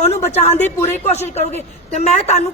ਉਹਨੂੰ ਬਚਾਉਣ ਦੀ ਪੂਰੀ ਕੋਸ਼ਿਸ਼ ਕਰੂਗੀ ਤੇ ਮੈਂ ਤੁਹਾਨੂੰ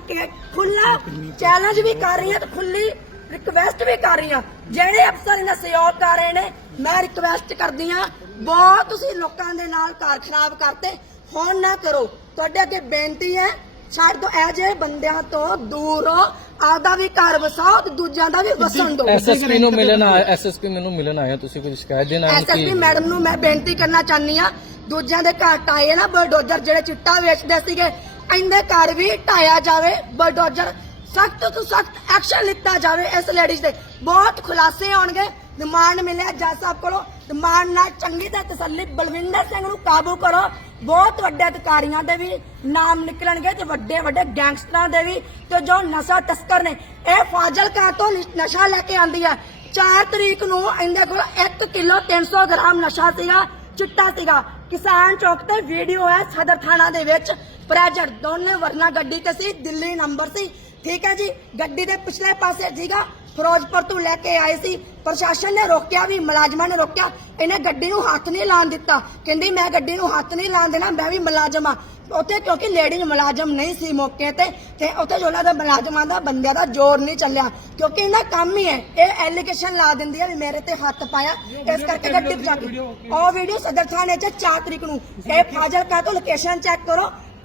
ਖੁੱਲਾ ਚੈਲੰਜ ਵੀ ਕਰ ਰਹੀ ਹਾਂ ਤੇ ਖੁੱਲੀ ਰਿਕਵੈਸਟ ਵੀ ਕਰ ਰਹੀ ਹਾਂ। ਜਿਹੜੇ ਅਫਸਰ ਇਹਨਾਂ ਸਹਿਯੋਗ ਕਰ ਰਹੇ ਨੇ ਮੈਂ ਰਿਕਵੈਸਟ ਕਰਦੀ ਹਾਂ ਬਹੁਤ ਤੁਸੀਂ ਲੋਕਾਂ ਦੇ ਨਾਲ ਕਾਰ ਖਰਾਬ ਕਰਤੇ ਹੁਣ ਨਾ ਕਰੋ। ਤੁਹਾਡੇ ਅੱਗੇ ਬੇਨਤੀ ਹੈ ਛੱਡ ਦੋ ਇਹ ਜਿਹੇ ਬੰਦਿਆਂ ਤੋਂ ਦੂਰ ਹੋ ਆਪਦਾ ਵੀ ਘਰ ਵਸਾਓ ਤੇ ਦੂਜਿਆਂ ਦਾ ਵੀ ਵਸਣ ਦਿਓ। ਐਸਐਸਪੀ ਨੂੰ ਮਿਲਣ ਆਇਆ ਐਸਐਸਪੀ ਮੈਨੂੰ ਮਿਲਣ ਆਇਆ ਤੁਸੀਂ ਕੋਈ ਸ਼ਿਕਾਇਤ ਦੇਣ ਐਸਐਸਪੀ ਮੈਡਮ ਨੂੰ ਮੈਂ ਬੇਨਤੀ ਕਰਨਾ ਚਾਹਨੀ ਆ ਦੂਜਿਆਂ ਦੇ ਘਰ ਟਾਏ ਨਾ ਬਲਡੋਜ਼ਰ ਜਿਹੜੇ ਚਿੱਟਾ ਵੇਚਦੇ ਸੀਗੇ, ਇਹਦੇ ਘਰ ਵੀ ਢਾਇਆ ਜਾਵੇ, ਬਲਡੋਜ਼ਰ ਸਖਤ ਤੋਂ ਸਖਤ ਐਕਸ਼ਨ ਲਿੱਤਾ ਜਾਵੇ ਇਸ ਲੇਡੀਜ਼ ਤੇ। ਬਹੁਤ ਖੁਲਾਸੇ ਆਉਣਗੇ ਡਿਮਾਂਡ ਮਿਲਿਆ ਜੱਜ ਸਾਹਿਬ ਕੋਲੋਂ। ਡਿਮਾਂਡ ਨਾਲ ਚੰਗੀ ਤਰ੍ਹਾਂ ਤਸੱਲੀ ਬਲਵਿੰਦਰ ਸਿੰਘ ਨੂੰ ਕਾਬੂ ਕਰੋ। ਬਹੁਤ ਵੱਡੇ ਅਧਿਕਾਰੀਆਂ ਦੇ ਵੀ ਨਾਮ ਨਿਕਲਣਗੇ ਤੇ ਵੱਡੇ ਵੱਡੇ ਗੈਂਗਸਟਰਾਂ ਦੇ ਵੀ। ਤੇ ਜੋ ਨਸ਼ਾ ਤਸਕਰ ਨੇ, ਇਹ ਫਾਜ਼ਿਲਕਾ ਤੋਂ ਨਸ਼ਾ ਲੈ ਕੇ ਆਂਦੀ ਹੈ 4 ਤਰੀਕ ਨੂੰ ਇਹਦੇ ਕੋਲ 1 ਕਿਲੋ 300 ਗ੍ਰਾਮ ਨਸ਼ਾ ਸੀਗਾ। ਚਿੱਟਾ ਸੀਗਾ। ਕਿਸਾਨ ਚੌਕ ਤੇ ਵੀਡੀਓ ਹੈ ਸਦਰ ਥਾਣਾ ਦੇ ਵਿੱਚ। ਪ੍ਰੈਜੈਂਟ ਦੋਨੇ ਵਰਨਾ ਗੱਡੀ ਤੇ ਸੀ, ਦਿੱਲੀ ਨੰਬਰ ਸੀ। ਠੀਕ ਹੈ ਜੀ, ਗੱਡੀ ਦੇ ਪਿਛਲੇ ਪਾਸੇ ਸੀਗਾ। ਫਿਰੋਜ਼ਪੁਰ ਤੋਂ ਲੈ ਕੇ ਆਏ ਸੀ। ਪ੍ਰਸ਼ਾਸਨ ਨੇ ਰੋਕਿਆ ਵੀ, ਮੁਲਾਜ਼ਮਾਂ ਨੇ ਰੋਕਿਆ। ਇਹਨੇ ਗੱਡੀ ਨੂੰ ਹੱਥ ਨਹੀਂ ਲਾਉਣ ਦਿੱਤਾ। ਕਹਿੰਦੀ, ਮੈਂ ਗੱਡੀ ਨੂੰ ਹੱਥ ਨਹੀਂ ਲਾਉਣ ਦੇਣਾ, ਮੈਂ ਵੀ ਮੁਲਾਜ਼ਮ ਆ ਉੱਥੇ ਕਿਉਂਕਿ ਲੇਡੀ ਮੁਲਾਜ਼ਮ ਨਹੀਂ ਸੀ ਮੌਕੇ ਤੇ ਤੇ ਉੱਥੇ ਜੋ ਉਹਨਾਂ ਦਾ ਮੁਲਾਜ਼ਮਾਂ ਦਾ ਬੰਦਿਆਂ ਦਾ ਜ਼ੋਰ ਨਹੀਂ ਚੱਲਿਆ। ਕਿਉਂਕਿ ਇਹਨਾਂ ਕੰਮ ਹੀ ਹੈ, ਇਹ ਐਲੀਗੇਸ਼ਨ ਲਾ ਦਿੰਦੀ ਹੈ ਵੀ ਮੇਰੇ ਤੇ ਹੱਥ ਪਾਇਆ, ਇਸ ਕਰਕੇ ਗੱਡੀ ਪਜਾ ਉਹ ਵੀਡੀਓ ਸਦਰ ਥਾਣੇ 'ਚ 4 ਤਰੀਕ ਨੂੰ। ਇਹ ਫਾਜ਼ਿਲਕਾ ਤੋਂ ਲੋਕੇਸ਼ਨ ਚੈੱਕ ਕਰੋ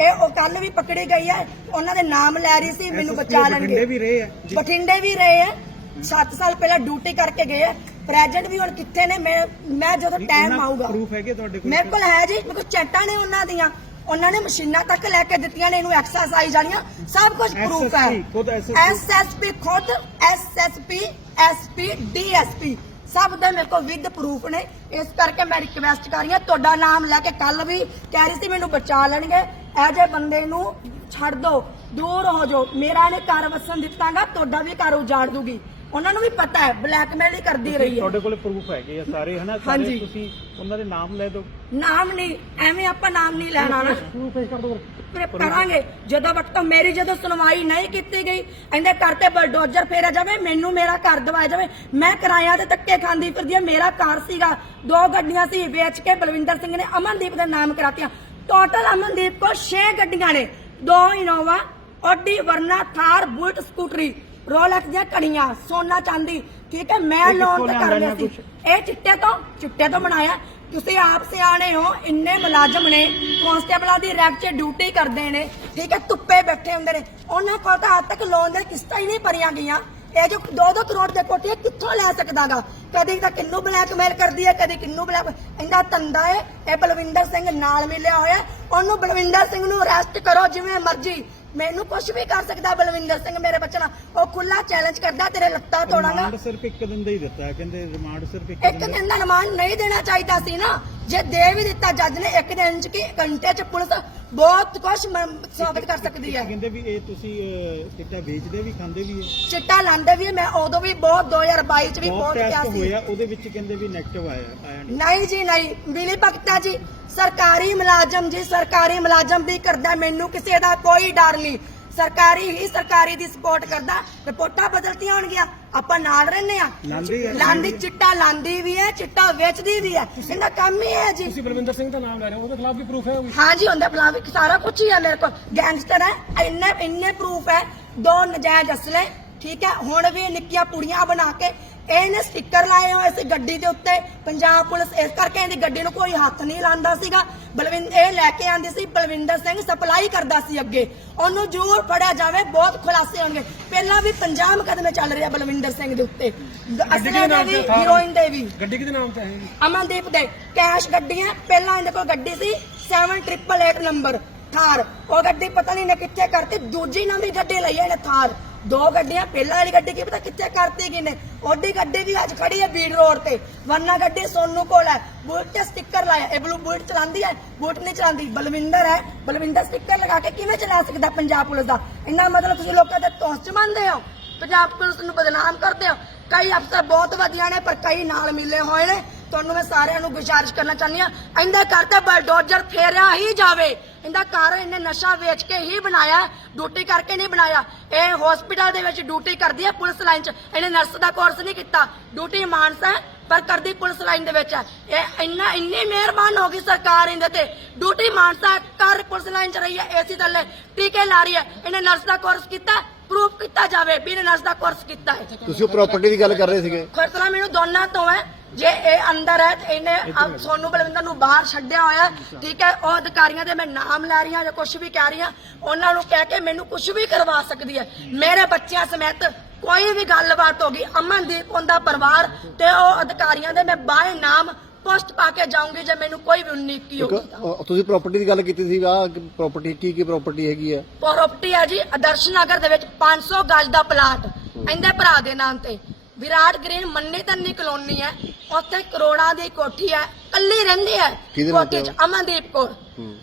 ਇਹ ਉਹ ਕੱਲ ਵੀ ਪਕੜੀ ਗਈ ਹੈ। ਉਹਨਾਂ ਦੇ ਨਾਮ ਲੈ ਰਹੀ ਸੀ ਮੈਨੂੰ ਬਚਾ ਲੈਣਗੇ। ਵੀ ਰਹੇ ਆ ਬਠਿੰਡੇ ਵੀ ਰਹੇ ਹੈ। 7 ਸਾਲ ਪਹਿਲਾਂ ਡਿਊਟੀ ਕਰਕੇ ਗਏ ਹੈ। ਪ੍ਰੈਜ਼ੈਂਟ ਵੀ ਹੁਣ ਕਿੱਥੇ ਨੇ ਮੈਂ ਮੈਂ ਜਦੋਂ ਟਾਈਮ ਆਊਗਾ। ਪ੍ਰੂਫ ਹੈਗੇ ਤੁਹਾਡੇ ਕੋਲ ਮੇਰੇ ਕੋਲ ਹੈ ਜੀ ਮੇਰੇ ਕੋਲ ਚੈਟਾਂ ਨੇ ਉਹਨਾਂ ਦੀਆਂ। ਉਹਨਾਂ ਨੇ ਮਸ਼ੀਨਾਂ ਤੱਕ ਲੈ ਕੇ ਦਿੱਤੀਆਂ ਨੇ ਇਹਨੂੰ ਐਕਸਰਸਾਈਜ਼ ਵਾਲੀਆਂ। ਸਭ ਕੁਝ ਪ੍ਰੂਫ ਹੈ। ਐਸਐਸਪੀ ਖੁਦ ਐਸਐਸਪੀ ਐਸਪੀ ਡੀਐਸਪੀ ਸਭ ਦੇ ਮੇਰੇ ਕੋਲ ਵਿਦ ਪ੍ਰੂਫ ਨੇ। ਇਸ ਕਰਕੇ ਮੈਂ ਰਿਕਵੈਸਟ ਕਰ ਰਹੀ ਹਾਂ, ਤੁਹਾਡਾ ਨਾਮ ਲੈ ਕੇ ਕੱਲ ਵੀ ਕਹਿ ਰਹੀ ਸੀ ਮੈਨੂੰ ਬਚਾ ਲੈਣਗੇ। ਇਹ ਜੇ ਬੰਦੇ ਨੂੰ ਛੱਡ ਦੋ, ਦੂਰ ਹੋ ਜਾਓ। ਮੇਰਾ ਨੇ ਘਰ ਵਸਣ ਦਿੱਤਾਗਾ, ਤੁਹਾਡਾ ਵੀ ਘਰ ਉਜਾੜ ਦੂਗੀ। ਉਹਨਾਂ ਨੂੰ ਵੀ ਪਤਾ ਹੈ ਬਲੈਕਮੇਲ ਹੀ ਕਰਦੀ ਰਹੀ ਹੈ। ਤੁਹਾਡੇ ਕੋਲੇ ਪ੍ਰੂਫ ਹੈਗੇ ਆ ਸਾਰੇ ਹਨਾ? ਹਾਂਜੀ। ਸਾਰੇ ਤੁਸੀਂ ਉਹਨਾਂ ਦੇ ਨਾਮ ਲੈ ਦਿਓ। ਨਾਮ ਨਹੀਂ ਐਵੇਂ ਆਪਾਂ ਨਾਮ ਨਹੀਂ ਲੈਣਾ ਨਾ। ਫਿਰ ਕਰਾਂਗੇ। ਜਦੋਂ ਵਕਤ ਮੇਰੀ ਜਦੋਂ ਸੁਣਵਾਈ ਨਹੀਂ ਕੀਤੀ ਗਈ ਇਹਦੇ ਘਰ ਤੇ ਬਲਡੋਜ਼ਰ ਫੇਰਿਆ ਜਾਵੇ ਮੈਨੂੰ ਮੇਰਾ ਘਰ ਦਵਾਇਆ ਜਾਵੇ। ਮੈਂ ਕਿਰਾਇਆ ਤੇ ਧੱਕੇ ਖਾਂਦੀ ਫਿਰਦੀ ਹਾਂ ਮੇਰਾ ਘਰ ਸੀਗਾ। ਦੋ ਗੱਡੀਆਂ ਸੀ ਵੇਚ ਕੇ ਬਲਵਿੰਦਰ ਸਿੰਘ ਨੇ ਅਮਨਦੀਪ ਦੇ ਨਾਮ ਕਰਾਤੀਆਂ। ਟੋਟਲ ਅਮਨਦੀਪ ਕੋਲ 6 ਗੱਡੀਆਂ ਨੇ। ਦੋ Innova Audi Verna Thar Bullet Scooty Rolex ਦੀਆਂ ਕੜੀਆਂ ਸੋਨਾ ਚਾਂਦੀ। ਠੀਕ ਹੈ ਮੈਂ ਲੋਨ ਤੇ ਕਰ ਲਿਆ ਸੀ। ਇਹ ਚਿੱਟੇ ਤੋਂ ਚਿੱਟੇ ਤੋਂ ਬਣਾਇਆ। ਤੁਸੀਂ ਆਪ ਸਿਆਣੇ ਹੋ ਇੰਨੇ ਮੁਲਾਜ਼ਮ ਨੇ ਕਾਂਸਟੇਬਲਾਂ ਦੀ ਰੈਕ 'ਚ ਡਿਊਟੀ ਕਰਦੇ ਨੇ ਠੀਕ ਹੈ ਧੁੱਪੇ ਬੈਠੇ ਹੁੰਦੇ ਨੇ। ਉਹਨਾਂ ਕੋਲ ਤਾਂ ਅੱਜ ਤੱਕ ਲੋਨ ਦੇ ਕਿਸ਼ਤਾਂ ਹੀ ਨਹੀਂ ਭਰੀਆਂ ਗਈਆਂ। ਇਹ ਜੋ 2-2 ਕਰੋੜ ਦੇ ਕੋਠੇ ਕਿੱਥੋਂ ਲੈ ਸਕਦਾਗਾ? ਕਦੀ ਤਾਂ ਕਿੰਨੂੰ ਬਲੈਕਮੇਲ ਕਰਦੀ ਹੈ ਕਦੀ ਕਿੰਨੂੰ ਬਲੈਕ ਇਹਦਾ ਤੰਦਾ ਹੈ ਇਹ ਬਲਵਿੰਦਰ ਸਿੰਘ ਨਾਲ ਮਿਲਿਆ ਹੋਇਆ। ਉਹਨੂੰ ਬਲਵਿੰਦਰ ਸਿੰਘ ਨੂੰ ਅਰੈਸਟ ਕਰੋ ਜਿਵੇਂ ਮਰਜ਼ੀ। ਮੈਨੂੰ ਕੁਝ ਵੀ ਕਰ ਸਕਦਾ ਬਲਵਿੰਦਰ ਸਿੰਘ ਮੇਰੇ ਉਹ ਖੁੱਲਾ ਚੈਲੰਜ ਕਰਦਾ ਤੇਰੇ ਲੱਤਾਂ ਤੋੜਾਂਗਾ ਰਿਮਾਂਡ ਸਿਰਫ ਇੱਕ ਦਿਨ ਦਾ ਹੀ ਦਿੱਤਾ ਹੈ ਕਹਿੰਦੇ ਰਿਮਾਂਡ ਸਿਰਫ ਇੱਕ ਇੱਕ ਦਿਨ ਦਾ। ਰਿਮਾਂਡ ਨਹੀਂ ਦੇਣਾ ਚਾਹੀਦਾ ਸੀ ਨਾ। ਜੇ ਦੇ ਵੀ ਦਿੱਤਾ ਜੱਜ ਨੇ ਇੱਕ ਦਿਨ ਚ ਕਿ ਘੰਟੇ ਚ ਪੁਲਿਸ ਬਹੁਤ ਕੁਝ ਸਾਬਤ ਕਰ ਸਕਦੀ ਹੈ। ਕਹਿੰਦੇ ਵੀ ਇਹ ਤੁਸੀਂ ਚਿੱਟਾ ਵੇਚਦੇ ਵੀ ਖਾਂਦੇ ਵੀ ਹੈ। ਚਿੱਟਾ ਲਾਂਦੇ ਵੀ ਮੈਂ ਉਦੋਂ ਵੀ ਬਹੁਤ 2022 ਚ ਵੀ ਬਹੁਤ ਕਿਹਾ ਸੀ। ਹੋਇਆ ਉਹਦੇ ਵਿੱਚ ਕਹਿੰਦੇ ਵੀ 네ਗੇਟਿਵ ਆਇਆ ਨਹੀਂ। ਜੀ ਨਹੀਂ। ਮਿਲੀ ਭਗਤਾ ਜੀ। ਸਰਕਾਰੀ ਮੁਲਾਜ਼ਮ ਜੀ ਸਰਕਾਰੀ ਮੁਲਾਜ਼ਮ ਵੀ ਕਰਦਾ ਮੈਨੂੰ ਕਿਸੇ ਦਾ ਕੋਈ ਡਰ ਨਹੀਂ। ਸਰਕਾਰੀ ਹੀ ਸਰਕਾਰੀ ਦੀ ਸਪੋਰਟ ਕਰਦਾ। ਰਿਪੋਰਟਾਂ ਬਦਲਤੀਆਂ ਹੋਣਗੀਆਂ। ਆਪਾਂ ਨਾਲ ਰਹਿੰਦੇ ਆ ਲਾਂਦੀ ਹੈ। ਲਾਂਦੀ ਚਿੱਟਾ ਲਾਂਦੀ ਵੀ ਹੈ ਚਿੱਟਾ ਵੇਚਦੀ ਵੀ ਹੈ। ਇਹਦਾ ਕੰਮ ਹੀ ਹੈ ਜੀ। ਤੁਸੀਂ ਬਲਵਿੰਦਰ ਸਿੰਘ ਦਾ ਨਾਮ ਲੈ ਰਹੇ ਹੋ ਉਹਦੇ ਖਿਲਾਫ ਵੀ ਪ੍ਰੂਫ ਹੈ ਹਾਂ ਜੀ ਹੁੰਦਾ ਪਲਾਵੀ ਸਾਰਾ ਕੁਝ ਹੀ ਹੈ ਮੇਰੇ ਕੋਲ। ਗੈਂਗਸਟਰ ਹੈ ਇੰਨੇ ਇੰਨੇ ਪ੍ਰੂਫ ਹੈ। ਦੋ ਨਜਾਇਜ਼ ਅਸਲੇ ਠੀਕ ਹੈ। ਹੁਣ ਵੀ ਨਿੱਕੀਆਂ ਪੁੜੀਆਂ ਬਣਾ ਕੇ ਇਹਨੇ ਸਟicker ਲਾਏ ਹੋਏ ਸੀ ਗੱਡੀ ਦੇ ਉੱਤੇ। ਪੰਜਾਬ ਪੁਲਿਸ ਇਸ ਕਰਕੇ ਇਹਦੀ ਗੱਡੀ ਨੂੰ ਕੋਈ ਹੱਥ ਨਹੀਂ ਲਾਉਂਦਾ ਸੀਗਾ। ਬਲਵਿੰਦਰ ਇਹ ਲੈ ਕੇ ਆਂਦੀ ਸੀ ਬਲਵਿੰਦਰ ਸਿੰਘ ਸਪਲਾਈ ਕਰਦਾ ਸੀ ਅੱਗੇ। ਉਹਨੂੰ ਜ਼ਰੂਰ ਫੜਿਆ ਜਾਵੇ ਬਹੁਤ ਖੁਲਾਸੇ ਹੋਣਗੇ। ਪਹਿਲਾਂ ਵੀ 50 ਮੁਕੱਦਮੇ ਚੱਲ ਰਹੇ ਬਲਵਿੰਦਰ ਸਿੰਘ ਦੇ ਉੱਤੇ। ਅਸਲੇ ਦੇ ਵੀ ਹੀਰੋਇਨ ਦੇ ਵੀ। ਗੱਡੀ ਕਿਹਦੇ ਨਾਮ ਤੇ ਹੈ ਅਮਨਦੀਪ ਦੇ। ਕੈਸ਼ ਗੱਡੀਆਂ ਪਹਿਲਾਂ ਇਹਦੇ ਕੋਲ ਗੱਡੀ ਸੀ 7888 ਨੰਬਰ ਥਾਰ। ਉਹ ਗੱਡੀ ਪਤਾ ਨਹੀਂ ਨੇ ਕਿੱਥੇ ਕਰਤੀ ਦੂਜੀ ਨਵੀਂ ਗੱਡੀ ਲਈ ਇਹਨੇ ਥਾਰ। ਦੋ ਗੱਡੀਆਂ, ਪਹਿਲਾਂ ਵਾਲੀ ਗੱਡੀ ਕੀ ਪਤਾ ਕਿੱਥੇ ਕਰਤੀ ਗਈ ਉਹਦੀ ਗੱਡੀ ਵੀ ਅੱਜ ਖੜੀ ਹੈ ਬੀੜ ਰੋਡ ਤੇ। ਵਰਨਾ ਗੱਡੀ ਸੋਨੂ ਕੋਲ ਹੈ। ਬੁਲਟ ਤੇ ਸਟicker ਲਾਇਆ। ਇਹ ਬਲੂ ਬੁਲਟ ਚਲਾਉਂਦੀ ਹੈ ਬੁਲਟ ਨਹੀਂ ਚਲਾਉਂਦੀ। ਬਲਵਿੰਦਰ ਹੈ। ਬਲਵਿੰਦਰ ਸਟicker ਲਗਾ ਕੇ ਕਿਵੇਂ ਚਲਾ ਸਕਦਾ ਪੰਜਾਬ ਪੁਲਿਸ ਦਾ? ਇੰਨਾ ਮਤਲਬ ਤੁਸੀਂ ਲੋਕਾਂ ਤੇ ਤੋਸ ਮੰਨਦੇ ਹੋ? ਪੰਜਾਬ ਪੁਲਿਸ ਨੂੰ ਬਦਨਾਮ ਕਰਦੇ ਹੋ? ਕਈ ਅਫਸਰ ਬਹੁਤ ਵਧੀਆ ਨੇ, ਪਰ ਕਈ ਨਾਲ ਮਿਲੇ ਹੋਏ ਨੇ। ਤੁਹਾਨੂੰ ਮੈਂ ਸਾਰਿਆਂ ਨੂੰ ਗੁਜ਼ਾਰਿਸ਼ ਕਰਨਾ ਚਾਹੁੰਦੀ ਆ ਇਹਦੇ ਕਰਕੇ ਬਲਡੋਜ਼ਰ ਫੇਰਿਆ ਹੀ ਜਾਵੇ। ਇਹਦਾ ਘਰ ਇਹਨੇ ਨਸ਼ਾ ਵੇਚ ਕੇ ਹੀ ਬਣਾਇਆ ਡਿਊਟੀ ਕਰਕੇ ਨਹੀਂ ਬਣਾਇਆ। ਇਹ ਹਸਪੀਟਲ ਦੇ ਵਿੱਚ ਡਿਊਟੀ ਕਰਦੀ ਹੈ ਪੁਲਿਸ ਲਾਈਨ 'ਚ। ਇਹਨੇ ਨਰਸ ਦਾ ਕੋਰਸ ਨਹੀਂ ਕੀਤਾ। ਡਿਊਟੀ ਮਾਨਸਾ ਪਰ ਕਰਦੀ ਪੁਲਿਸ ਲਾਈਨ ਦੇ ਵਿੱਚ ਹੈ। ਇਹ ਇੰਨਾ, ਇੰਨੀ ਮਿਹਰਬਾਨ ਹੋ ਗਈ ਸਰਕਾਰ ਇਹਦੇ ਤੇ। ਡਿਊਟੀ ਮਾਨਸਾ ਕਰ ਪੁਲਿਸ ਲਾਈਨ 'ਚ ਰਹੀ ਹੈ ਏਸੀ ਥੱਲੇ ਟੀਕੇ ਲਾ ਰਹੀ ਹੈ। ਇਹਨੇ ਨਰਸ ਦਾ ਕੋਰਸ ਕੀਤਾ। ਪ੍ਰੂਫ ਕੀਤਾ ਜਾਵੇ ਨਰਸ ਦਾ ਕੋਰਸ ਕੀਤਾ ਹੈ। ਤੁਸੀਂ ਉਹ ਪ੍ਰਾਪਰਟੀ ਦੀ ਗੱਲ ਕਰ ਰਹੇ ਸੀਗੇ। ਖਰਚਾ ਮੈਨੂੰ ਦੋਨਾਂ ਤੋਂ ਹੈ। ਜੇ ਇਹ ਅੰਦਰ ਹੈ ਤੇ ਇਹਨੇ ਆਪ ਸੋਨੂੰ ਬਲਵਿੰਦਰ ਨੂੰ ਬਾਹਰ ਛੱਡਿਆ ਹੋਇਆ। ਠੀਕ ਹੈ। ਉਹ ਅਧਿਕਾਰੀਆਂ ਦੇ ਮੈਂ ਨਾਮ ਲੈ ਰਹੀ ਹਾਂ ਜਾਂ ਕੁਝ ਵੀ ਕਹਿ ਰਹੀ ਹਾਂ ਉਹਨਾਂ ਨੂੰ ਕਹਿ ਕੇ ਮੈਨੂੰ ਕੁਝ ਵੀ ਕਰਵਾ ਸਕਦੀ ਹੈ। ਮੇਰੇ ਬੱਚਿਆਂ ਸਮੇਤ ਕੋਈ ਵੀ ਗੱਲਬਾਤ ਹੋ ਗਈ ਅਮਨਦੀਪ ਉਹਦਾ ਪਰਿਵਾਰ ਤੇ ਉਹ ਅਧਿਕਾਰੀਆਂ ਦੇ ਮੈਂ ਬਾਏ ਨਾਮ ਪੋਸਟ ਪਾ ਕੇ ਜਾਊਂਗੀ ਜੇ ਮੈਨੂੰ ਕੋਈ ਵੀ ਉਨੀਕੀ ਇੱਕ ਹੋਗੀ ਤਾਂ। ਅ, ਤੁਸੀਂ ਪ੍ਰਾਪਰਟੀ ਦੀ ਗੱਲ ਕੀਤੀ ਸੀਗਾ ਪ੍ਰਾਪਰਟੀ ਕੀ ਕੀ ਪ੍ਰਾਪਰਟੀ ਹੈਗੀ ਹੈ ਪ੍ਰਾਪਰਟੀ ਹੈ ਜੀ ਆਦਰਸ਼ ਨਗਰ ਦੇ ਵਿੱਚ 500 ਗਜ ਦਾ ਪਲਾਟ ਇਹਦੇ ਭਰਾ ਦੇ ਨਾਮ ਤੇ। ਵਿਰਾਟ ਗ੍ਰੀਨ ਮੰਨੀ ਤੰਨੀ ਕਲੋਨੀ ਹੈ ਉੱਥੇ ਕਰੋੜਾਂ ਦੀ ਕੋਠੀ ਹੈ ਕੱਲੀ ਰਹਿੰਦੀ ਹੈ। ਕਿਹਦੇ ਕੋਠੀ ਚ? Amandeep Kaur.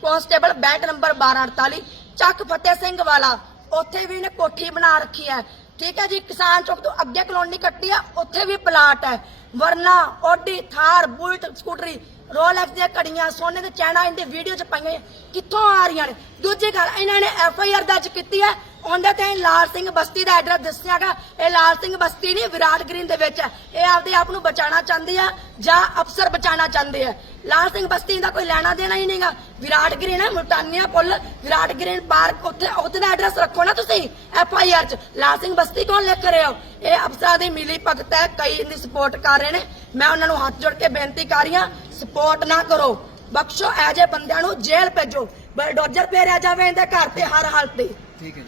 Constable belt number 1248 Chak Fateh Singh ਵਾਲਾ। ਉੱਥੇ ਵੀ ਇਹਨੇ ਕੋਠੀ ਬਣਾ ਰੱਖੀ ਹੈ। ਠੀਕ ਹੈ ਜੀ, ਕਿਸਾਨ ਚੌਕ ਤੋਂ ਅੱਗੇ ਕਲੋਨੀ ਕੱਟੀ ਹੈ ਉੱਥੇ ਵੀ ਪਲਾਟ ਹੈ। Verna Audi Thar, Bullet, Scooty, Rolex ਦੀਆਂ ਘੜੀਆਂ, ਸੋਨੇ ਦੇ ਚੈਨਾ, ਇਹਦੇ ਵੀਡੀਓ ਚ ਪਾਈਆਂ ਕਿੱਥੋਂ ਆ ਰਹੀਆਂ ਨੇ? ਦੂਜੀ ਗੱਲ, ਇਹਨਾਂ ਨੇ ਐਫ ਆਈ ਆਰ ਦਰਜ ਕੀਤੀ ਹੈ। ਉਹਦੇ ਤੇ ਲਾਲ ਸਿੰਘ ਬਸਤੀ ਦਾ ਐਡਰੈਸ ਦੱਸਿਆਗਾ ਇਹ ਲਾਲ ਸਿੰਘ ਬਸਤੀ ਨਹੀਂ, ਵਿਰਾਟ ਗ੍ਰੀਨ ਦੇ ਵਿੱਚ ਹੈ। ਇਹ ਆਪਦੇ ਆਪ ਨੂੰ ਬਚਾਉਣਾ ਚਾਹੁੰਦੀ ਆ ਜਾਂ ਅਫਸਰ ਬਚਾਉਣਾ ਚਾਹੁੰਦੇ ਆ। ਲਾਲ ਸਿੰਘ ਬਸਤੀ ਦਾ ਕੋਈ ਲੈਣਾ ਦੇਣਾ ਹੀ ਨਹੀਂਗਾ। ਵਿਰਾਟ ਗ੍ਰੀਨ ਹੈ, ਮੁਲਤਾਨੀਆ ਪੁੱਲ, ਵਿਰਾਟ ਗ੍ਰੀਨ ਪਾਰਕ, ਉੱਥੇ ਉਹਦੇ ਦਾ ਐਡਰੈਸ ਰੱਖੋ ਨਾ ਤੁਸੀਂ ਐਫ ਆਈ ਆਰ ਚ। ਲਾਲ ਸਿੰਘ ਬਸਤੀ ਕੌਣ ਲਿਖ ਰਹੇ? ਹੋ ਇਹ ਅਫਸਰਾਂ ਦੀ ਮਿਲੀ ਭਗਤ ਹੈ, ਕਈ ਇਹਦੀ ਸਪੋਰਟ ਕਰ ਰਹੇ ਨੇ। ਮੈਂ ਉਹਨਾਂ ਨੂੰ ਹੱਥ ਜੋੜ ਕੇ ਬੇਨਤੀ ਕਰ ਰਹੀ ਹਾਂ ਸਪੋਰਟ ਨਾ ਕਰੋ। ਬਖਸ਼ੋ ਐਜੇ ਬੰਦਿਆਂ ਨੂੰ ਜੇਲ੍ਹ ਭੇਜੋ। ਬਲਡੋਜ਼ਰ ਫੇਰਿਆ ਜਾਵੇ ਇਹਦੇ ਘਰ ਤੇ ਹਰ ਹਾਲਤ ਤੇ। ਠੀਕ ਹੈ